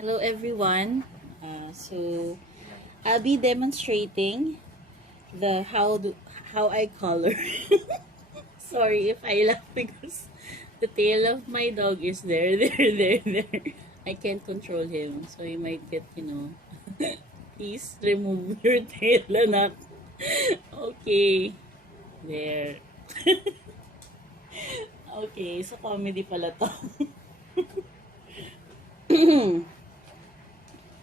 Hello everyone. So I'll be demonstrating the how I color. Sorry if I laugh because the tail of my dog is there, there. I can't control him, so he might get, please remove your tail, anak. Okay, there. Okay, so comedy pala to.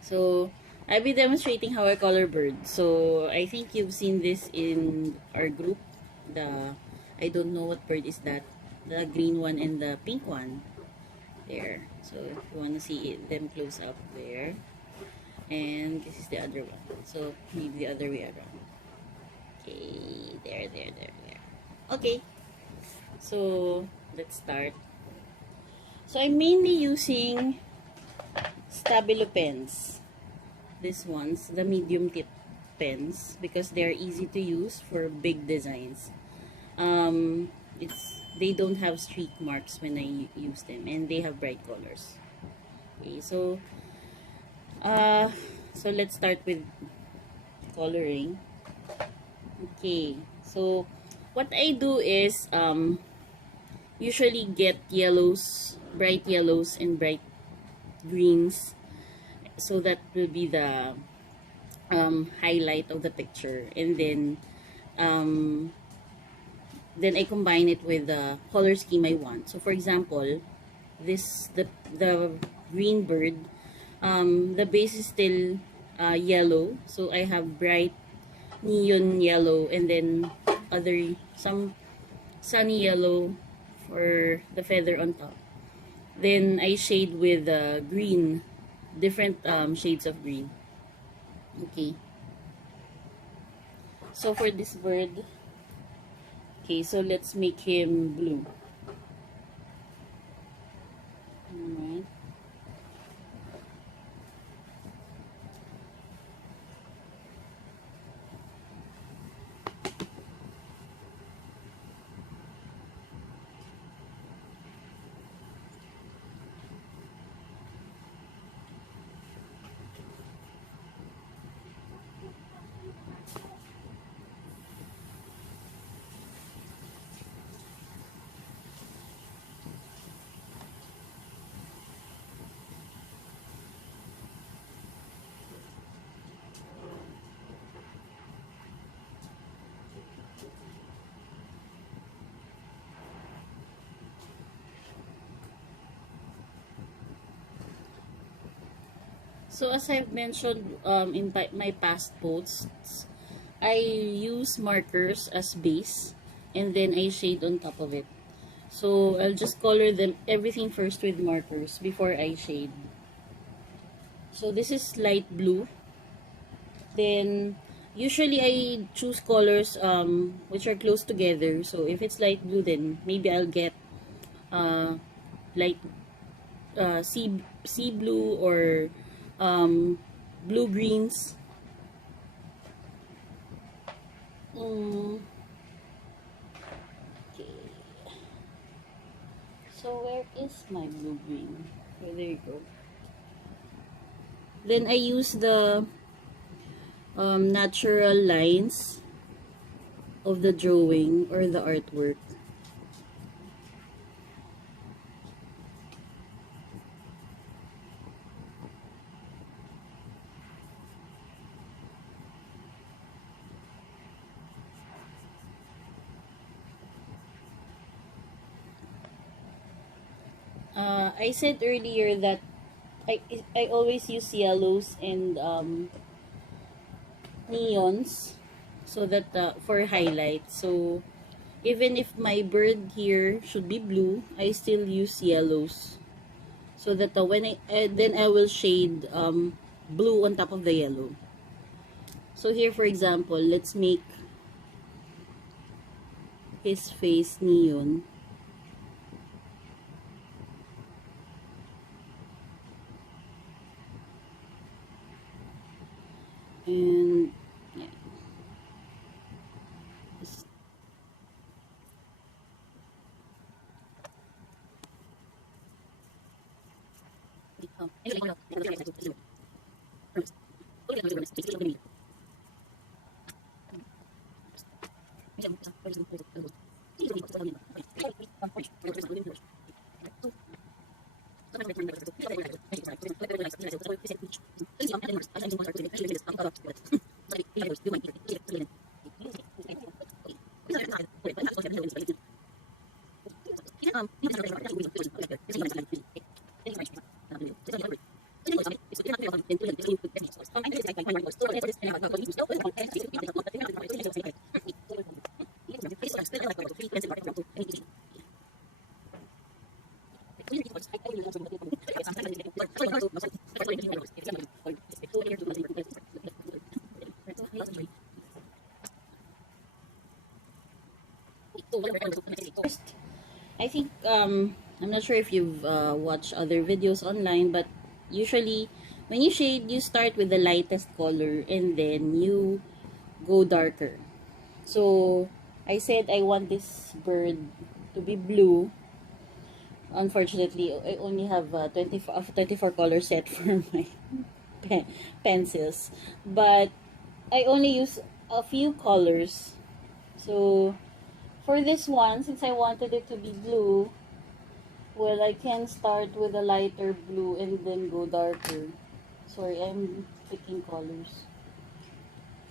So, I'll be demonstrating how I color birds. So, I think you've seen this in our group. I don't know what bird is that. The green one and the pink one. There. So, if you want to see them close up there. And this is the other one. So, maybe the other way around. Okay. There. Okay. So, let's start. So, I'm mainly using Stabilo pens. These ones, the medium tip pens, because they're easy to use for big designs. They don't have streak marks when I use them, and they have bright colors. Okay, uh, so let's start with coloring. Okay, so what I do is usually get bright yellows and bright greens, so that will be the highlight of the picture, and then I combine it with the color scheme I want. So for example, the green bird, the base is still yellow, so I have bright neon yellow, and then some sunny yellow for the feather on top. Then I shade with green, different shades of green. Okay. So for this bird, okay, so let's make him blue. Alright. So as I've mentioned in my past posts, I use markers as base, and then I shade on top of it. So I'll just color everything first with markers before I shade. So this is light blue. Then usually I choose colors which are close together. So if it's light blue, then maybe I'll get uh, light sea blue, or blue greens. Okay. So where is my blue green? Oh, there you go. Then I use the natural lines of the drawing or the artwork. I said earlier that I always use yellows and neons, so that for highlight. So even if my bird here should be blue, I still use yellows, so that when then I will shade blue on top of the yellow. So here, for example, let's make his face neon. And yeah. First, I think I'm not sure if you've watched other videos online, but usually when you shade, you start with the lightest color and then you go darker. So I said I want this bird to be blue. Unfortunately, I only have 24 color set for my pencils, but I only use a few colors. So for this one, since I wanted it to be blue, well, I can start with a lighter blue and then go darker. Sorry, I'm picking colors.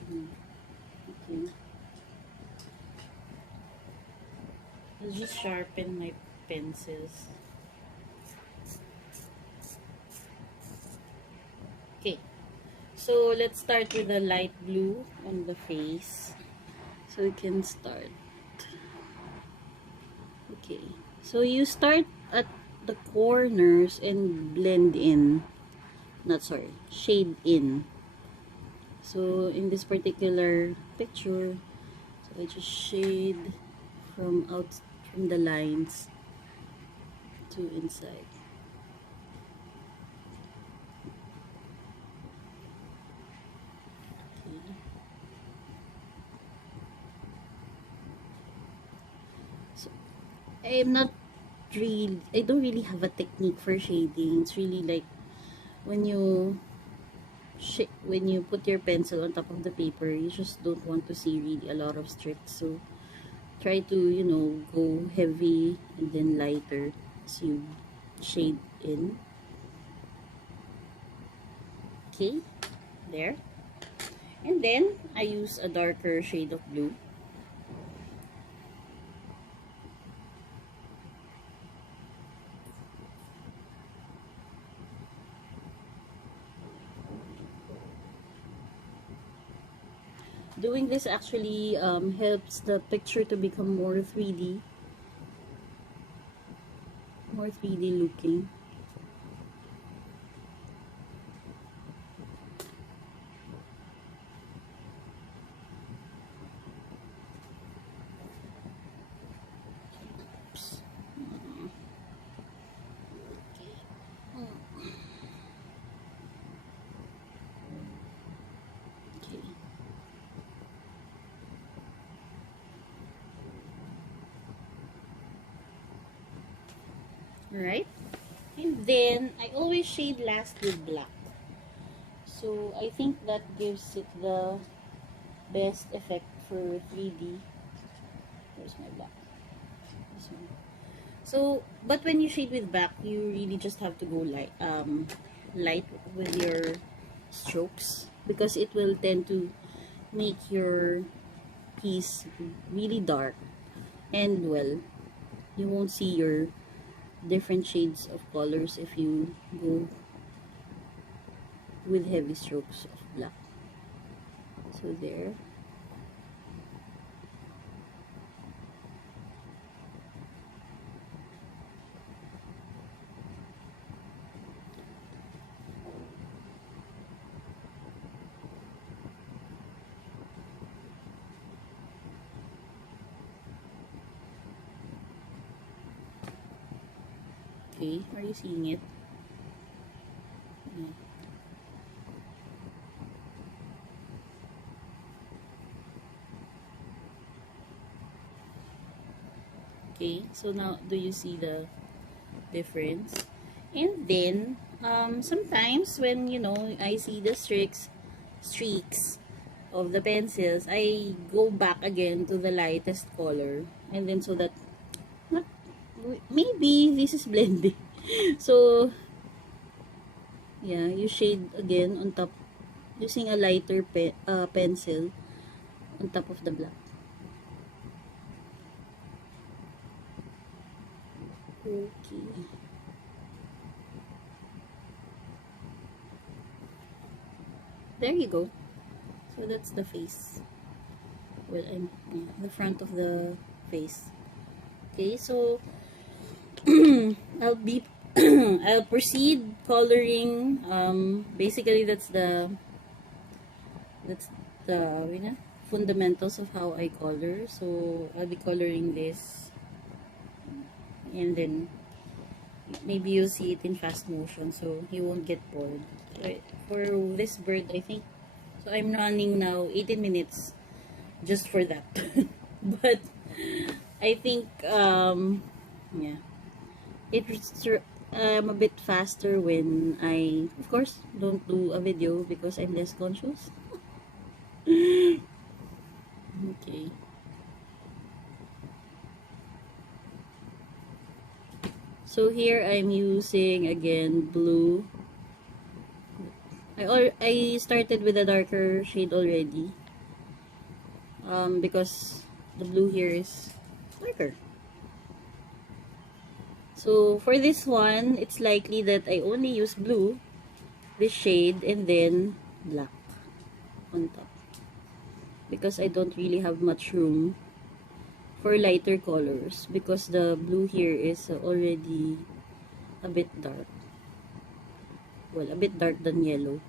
Okay. I'll just sharpen my pencils. Okay. So, let's start with a light blue on the face. So, we can start. Okay. So, you start at the corners and blend in. Not sorry, shade in. So, in this particular picture, so I just shade from the lines to inside. Okay. So, I don't really have a technique for shading. It's really like when you put your pencil on top of the paper, you just don't want to see really a lot of strips. So try to, go heavy and then lighter as you shade in. Okay, there. And then I use a darker shade of blue. Doing this actually helps the picture to become more 3D looking. Oops. Okay. Alright. And then, I always shade last with black. So, I think that gives it the best effect for 3D. Where's my black? This one. So, but when you shade with black, you really just have to go light with your strokes, because it will tend to make your piece really dark, and well, you won't see your different shades of colors if you go with heavy strokes of black. So there. Okay, are you seeing it? Yeah. Okay, so now do you see the difference? And then Sometimes when, I see the streaks of the pencils, I go back again to the lightest color. And then so that, not, maybe this is blending. So, yeah, you shade again on top using a lighter pencil on top of the black. Okay. There you go. So that's the face. Well, the front of the face. Okay, so I'll be I'll proceed coloring. Basically that's the fundamentals of how I color. So I'll be coloring this, and then maybe you'll see it in fast motion, so you won't get bored. Right. For this bird, I think so. I'm running now 18 minutes just for that. But I think yeah, I'm a bit faster when I, of course, don't do a video because I'm less conscious. Okay. So here I'm using again blue. I started with a darker shade already. Because the blue here is darker. So for this one, it's likely that I only use blue, this shade, and then black on top. Because I don't really have much room for lighter colors because the blue here is already a bit dark. Well, a bit dark than yellow.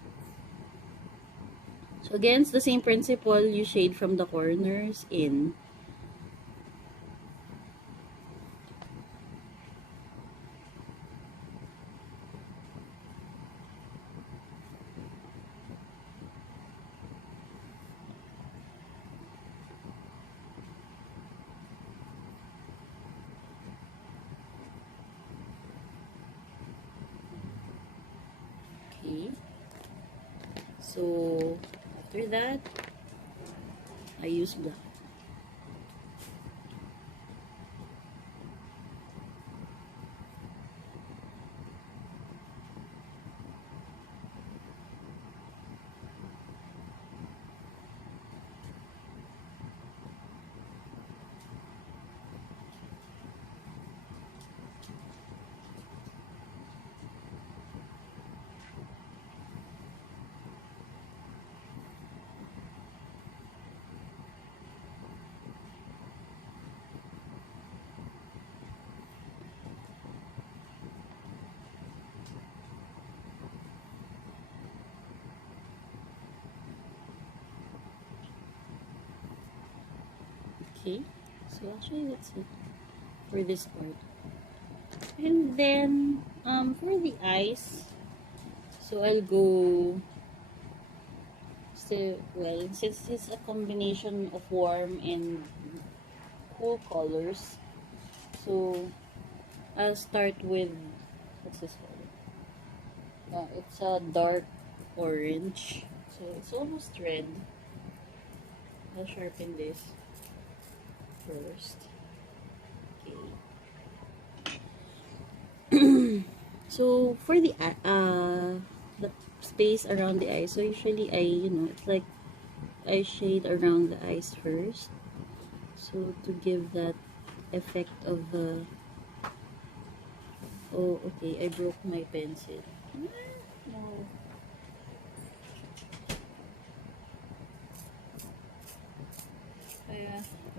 So again, it's the same principle. You shade from the corners in. Okay. So after that, I use black. Okay. So actually that's it for this part. And then for the eyes, so I'll go still, well, since it's a combination of warm and cool colors, so I'll start with, what's this color? It's a dark orange, so it's almost red. I'll sharpen this first. Okay. So for the space around the eyes, so usually it's like I shade around the eyes first, so to give that effect of the, oh okay, I broke my pencil. No.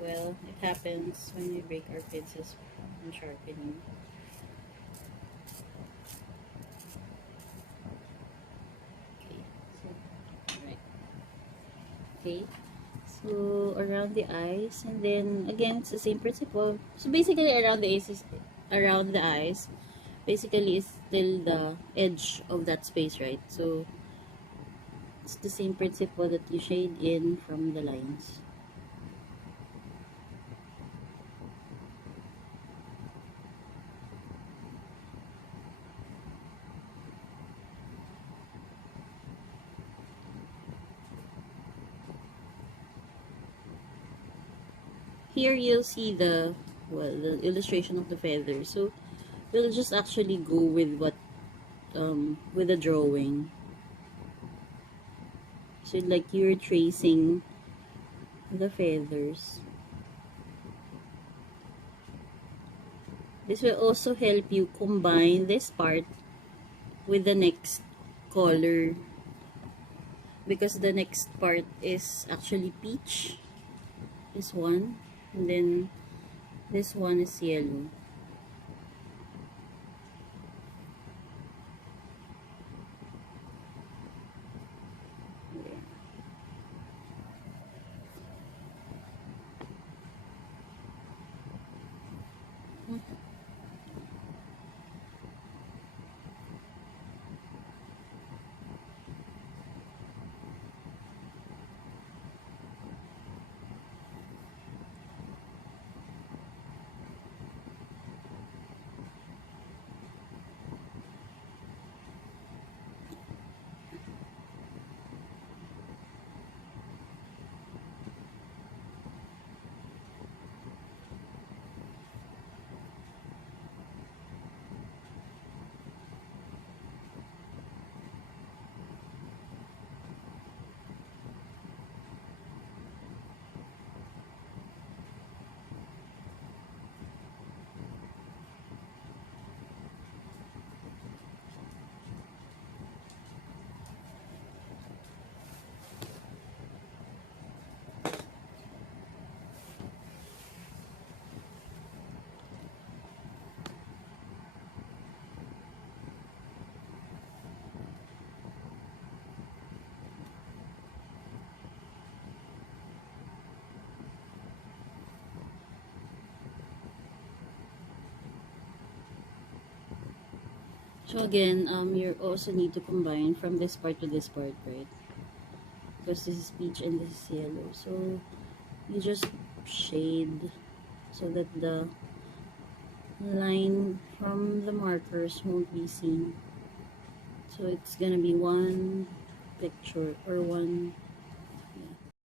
Well, it happens when we break our pencils from sharpening. Okay, so right. Okay, so around the eyes, and then again it's the same principle. So basically around the eyes basically is still the edge of that space, right? So it's the same principle that you shade in from the lines. here you'll see the, well, the illustration of the feather. So we'll just actually go with what, with the drawing. So like you're tracing the feathers. This will also help you combine this part with the next color, because the next part is actually peach, this one, and then this one is yellow. So again, you also need to combine from this part to this part, right? Because this is peach and this is yellow. So you just shade so that the line from the markers won't be seen. So it's gonna be one picture or one